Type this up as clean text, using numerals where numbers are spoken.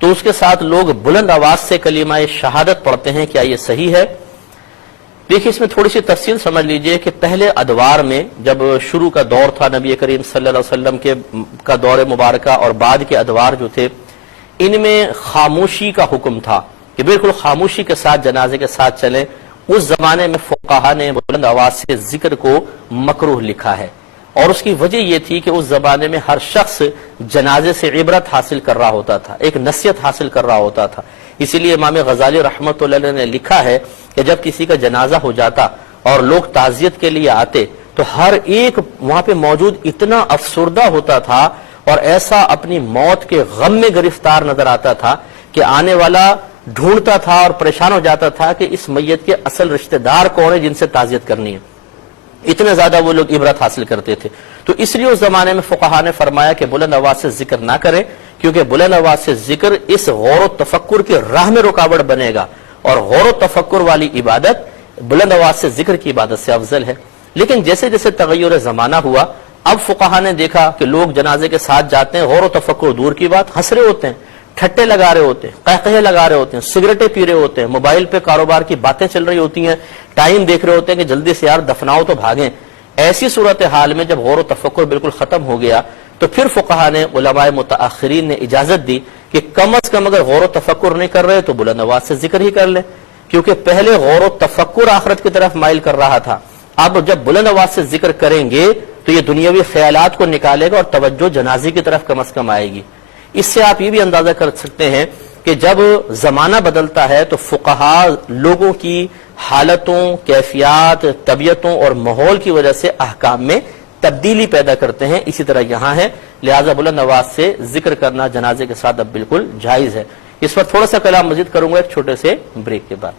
تو اس کے ساتھ لوگ بلند آواز سے کلمہ شہادت پڑھتے ہیں، کیا یہ صحیح ہے؟ دیکھیے اس میں تھوڑی سی تفصیل سمجھ لیجئے کہ پہلے ادوار میں جب شروع کا دور تھا نبی کریم صلی اللہ علیہ وسلم کا دور مبارکہ اور بعد کے ادوار جو تھے، ان میں خاموشی کا حکم تھا کہ بالکل خاموشی کے ساتھ جنازے کے ساتھ چلیں۔ اس زمانے میں فقہا نے بلند آواز سے ذکر کو مکروہ لکھا ہے، اور اس کی وجہ یہ تھی کہ اس زمانے میں ہر شخص جنازے سے عبرت حاصل کر رہا ہوتا تھا، ایک نصیحت حاصل کر رہا ہوتا تھا۔ اسی لیے امام غزالی رحمۃ اللہ علیہ نے لکھا ہے کہ جب کسی کا جنازہ ہو جاتا اور لوگ تعزیت کے لیے آتے تو ہر ایک وہاں پہ موجود اتنا افسردہ ہوتا تھا اور ایسا اپنی موت کے غم میں گرفتار نظر آتا تھا کہ آنے والا ڈھونڈتا تھا اور پریشان ہو جاتا تھا کہ اس میت کے اصل رشتہ دار کون ہے جن سے تعزیت کرنی ہے۔ اتنے زیادہ وہ لوگ عبرت حاصل کرتے تھے۔ تو اس لیے اس زمانے میں فقہا نے فرمایا کہ بلند آواز سے ذکر نہ کریں، کیونکہ بلند آواز سے ذکر اس غور و تفکر کی راہ میں رکاوٹ بنے گا، اور غور و تفکر والی عبادت بلند آواز سے ذکر کی عبادت سے افضل ہے۔ لیکن جیسے جیسے تغیر زمانہ ہوا، اب فقہا نے دیکھا کہ لوگ جنازے کے ساتھ جاتے ہیں، غور و تفکر دور کی بات، ہنس رہے ہوتے ہیں، ٹھٹے لگا رہے ہوتے ہیں، قہقہے لگا رہے ہوتے ہیں، سگریٹیں پی رہے ہوتے ہیں، موبائل پہ کاروبار کی باتیں چل رہی ہوتی ہیں، ٹائم دیکھ رہے ہوتے ہیں کہ جلدی سے یار دفناؤ تو بھاگیں۔ ایسی صورتحال میں جب غور و تفکر بالکل ختم ہو گیا تو پھر فقہا نے، علماء متاخرین نے اجازت دی کہ کم از کم اگر غور و تفکر نہیں کر رہے تو بلند آواز سے ذکر ہی کر لیں، کیونکہ پہلے غور و تفکر آخرت کی طرف مائل کر رہا تھا، اب جب بلند آواز سے ذکر کریں گے تو یہ دنیاوی خیالات کو نکالے گا اور توجہ جنازے کی طرف کم از کم آئے گی۔ اس سے آپ یہ بھی اندازہ کر سکتے ہیں کہ جب زمانہ بدلتا ہے تو فقہا لوگوں کی حالتوں، کیفیات، طبیعتوں اور ماحول کی وجہ سے احکام میں تبدیلی پیدا کرتے ہیں۔ اسی طرح یہاں ہے، لہذا بلند آواز سے ذکر کرنا جنازے کے ساتھ اب بالکل جائز ہے۔ اس پر تھوڑا سا کلام مزید کروں گا ایک چھوٹے سے بریک کے بعد۔